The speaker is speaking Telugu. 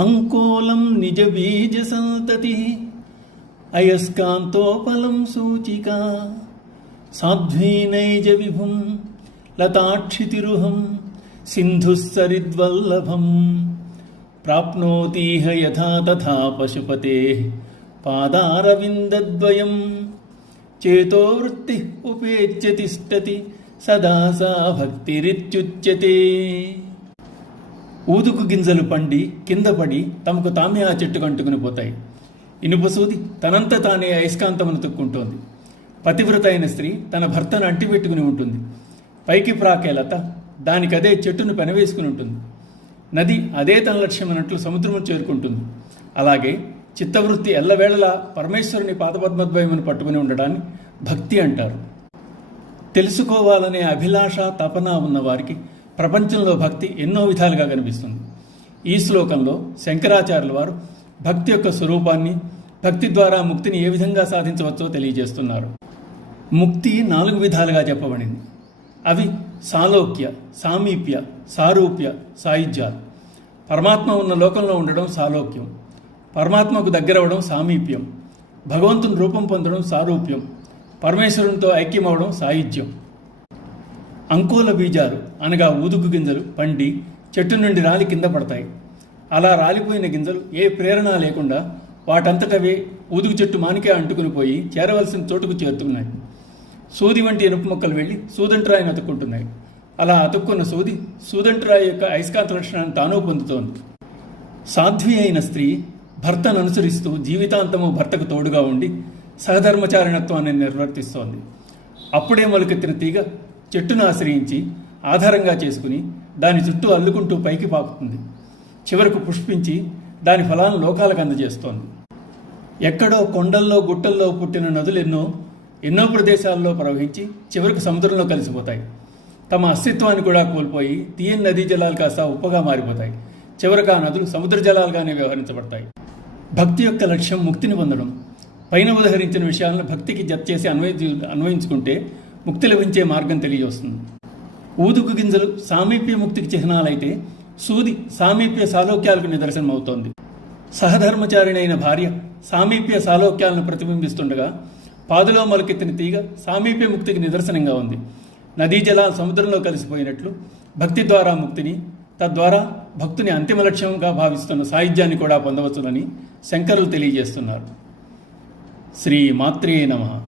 అంకోలం నిజ బీజ సంతతి అయస్కాంతోపలం సూచిక సాధ్వీనైజ విభుం లతాక్షితిరుహం సింధుస్సరిద్వల్లభం ప్రాప్నోతీహ యథా తథా పశుపతే పాదారవిందద్వయం చేతోవృత్తి ఉపేత్య తిష్టతి సదా సా భక్తిరిత్యుచ్యతే. ఊదుకు గింజలు పండి కింద పడి తమకు తామే ఆ చెట్టుకు అంటుకుని పోతాయి. ఇనుపసూది తనంత తానే అయస్కాంతమును తొక్కుంటోంది. పతివ్రత అయిన స్త్రీ తన భర్తను అంటిపెట్టుకుని ఉంటుంది. పైకి ప్రాకే లత దానికదే చెట్టును పెనవేసుకుని ఉంటుంది. నది అదే తన లక్ష్యం అన్నట్లు సముద్రము చేరుకుంటుంది. అలాగే చిత్తవృత్తి ఎల్లవేళలా పరమేశ్వరుని పాదపద్మద్వయమును పట్టుకుని ఉండడాన్ని భక్తి అంటారు. తెలుసుకోవాలనే అభిలాష తపన ఉన్నవారికి ప్రపంచంలో భక్తి ఎన్నో విధాలుగా కనిపిస్తుంది. ఈ శ్లోకంలో శంకరాచార్యుల వారు భక్తి యొక్క స్వరూపాన్ని, భక్తి ద్వారా ముక్తిని ఏ విధంగా సాధించవచ్చో తెలియజేస్తున్నారు. ముక్తి 4 విధాలుగా చెప్పబడింది. అవి సాలోక్య, సామీప్య, సారూప్య, సాయుధ్యాలు. పరమాత్మ ఉన్న లోకంలో ఉండడం సాలోక్యం, పరమాత్మకు దగ్గరవడం సామీప్యం, భగవంతుని రూపం పొందడం సారూప్యం, పరమేశ్వరునితో ఐక్యమవడం సాయుధ్యం. అంకోల బీజాలు అనగా ఊదుగు గింజలు పండి చెట్టు నుండి రాలి కింద పడతాయి. అలా రాలిపోయిన గింజలు ఏ ప్రేరణ లేకుండా వాటంతటవే ఊదుగు చెట్టు మానికే అంటుకుని పోయి చేరవలసిన చోటుకు చేరుతున్నాయి. సూది వంటి ఎనుపు మొక్కలు వెళ్ళి సూదంటరాయిని అతుక్కుంటున్నాయి. అలా అతుక్కున్న సూది సూదంటరాయి యొక్క అయస్కాంత లక్షణాన్ని తానూ పొందుతోంది. సాధ్వి అయిన స్త్రీ భర్తను అనుసరిస్తూ జీవితాంతము భర్తకు తోడుగా ఉండి సహధర్మచారిణత్వాన్ని నిర్వర్తిస్తోంది. అప్పుడే మొలకెత్తిన తీగ చెట్టును ఆశ్రయించి ఆధారంగా చేసుకుని దాని చుట్టూ అల్లుకుంటూ పైకి పాకుతుంది. చివరకు పుష్పించి దాని ఫలాలను లోకాలకు అందజేస్తోంది. ఎక్కడో కొండల్లో గుట్టల్లో పుట్టిన నదులు ఎన్నో ప్రదేశాల్లో ప్రవహించి చివరికి సముద్రంలో కలిసిపోతాయి. తమ అస్తిత్వాన్ని కూడా కోల్పోయి తీయని నదీ జలాలు కాస్త ఉప్పగా మారిపోతాయి. చివరికి ఆ నదులు సముద్ర జలాలుగానే వ్యవహరించబడతాయి. భక్తి యొక్క లక్ష్యం ముక్తిని పొందడం. పైన ఉదహరించిన విషయాలను భక్తికి జత చేసి అన్వయించుకుంటే ముక్తి లభించే మార్గం తెలియజేస్తుంది. ఊదుకు గింజలు సామీప్య ముక్తికి చిహ్నాలైతే సూది సామీప్య సాలోక్యాలకు నిదర్శనం అవుతోంది. సహధర్మచారిణి అయిన భార్య సామీప్య సాలోక్యాలను ప్రతిబింబిస్తుండగా పాదులో మొలకెత్తిన తీగ సామీప్య ముక్తికి నిదర్శనంగా ఉంది. నదీ జలాలు సముద్రంలో కలిసిపోయినట్లు భక్తి ద్వారా ముక్తిని, తద్వారా భక్తుని అంతిమ లక్ష్యంగా భావిస్తున్న సాయుధ్యాన్ని కూడా పొందవచ్చునని శంకరులు తెలియజేస్తున్నారు. శ్రీ మాత్రే నమః.